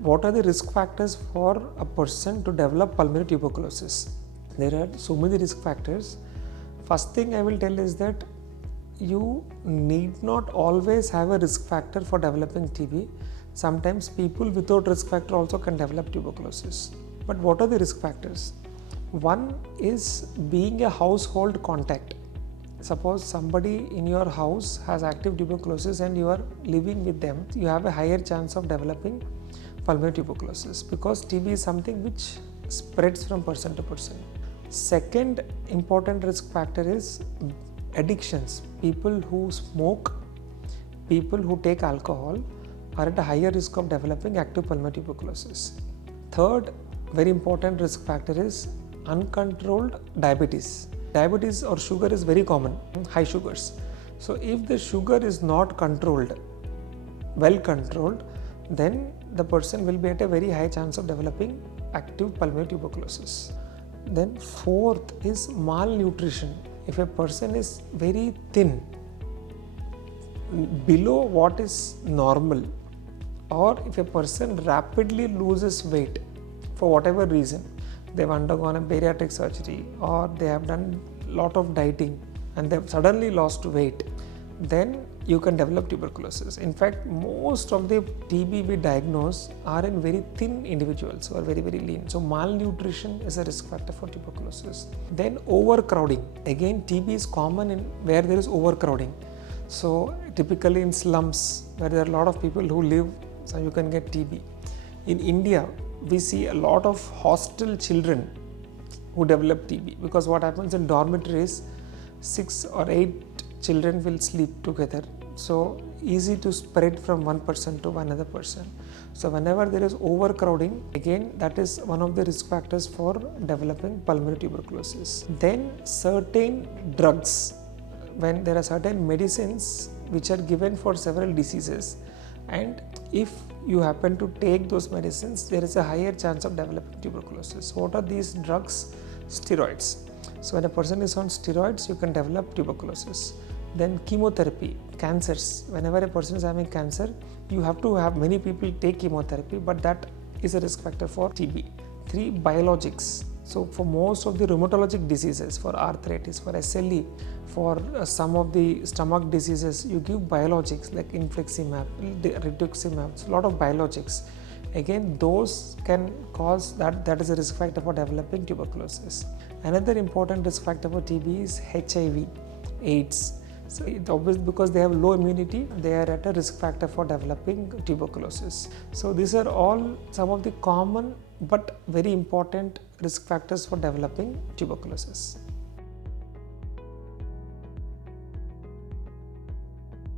what are the risk factors for a person to develop pulmonary tuberculosis? There are so many risk factors. First thing I will tell is that you need not always have a risk factor for developing TB. Sometimes people without risk factor also can develop tuberculosis. But what are the risk factors? One is being a household contact. Suppose somebody in your house has active tuberculosis and you are living with them, you have a higher chance of developing pulmonary tuberculosis because TB is something which spreads from person to person. Second important risk factor is addictions. People who smoke, people who take alcohol are at a higher risk of developing active pulmonary tuberculosis. Third very important risk factor is uncontrolled diabetes. Diabetes or sugar is very common, high sugars. So if the sugar is not controlled, well controlled, then the person will be at a very high chance of developing active pulmonary tuberculosis. Then fourth is malnutrition. If a person is very thin, below what is normal, or if a person rapidly loses weight for whatever reason, they've undergone a bariatric surgery or they have done a lot of dieting and they've suddenly lost weight, then you can develop tuberculosis. In fact, most of the TB we diagnose are in very thin individuals who are very lean. So malnutrition is a risk factor for tuberculosis. Then overcrowding. Again, TB is common in where there is overcrowding. So typically in slums where there are a lot of people who live, so you can get TB. In India, we see a lot of hostel children who develop TB because what happens in dormitories, 6 or 8 children will sleep together. So easy to spread from one person to another person. So whenever there is overcrowding, again that is one of the risk factors for developing pulmonary tuberculosis. Then certain drugs, when there are certain medicines which are given for several diseases, and if you happen to take those medicines, there is a higher chance of developing tuberculosis. What are these drugs? Steroids. So when a person is on steroids, you can develop tuberculosis. Then chemotherapy, cancers. Whenever a person is having cancer, you have to have many people take chemotherapy, but that is a risk factor for TB. 3, biologics. So for most of the rheumatologic diseases, for arthritis, for SLE, for some of the stomach diseases, you give biologics like infliximab, rituximab, a lot of biologics. Again, those can cause that is a risk factor for developing tuberculosis. Another important risk factor for TB is HIV, AIDS. So it's obvious because they have low immunity, they are at a risk factor for developing tuberculosis. So these are all some of the common but very important risk factors for developing tuberculosis.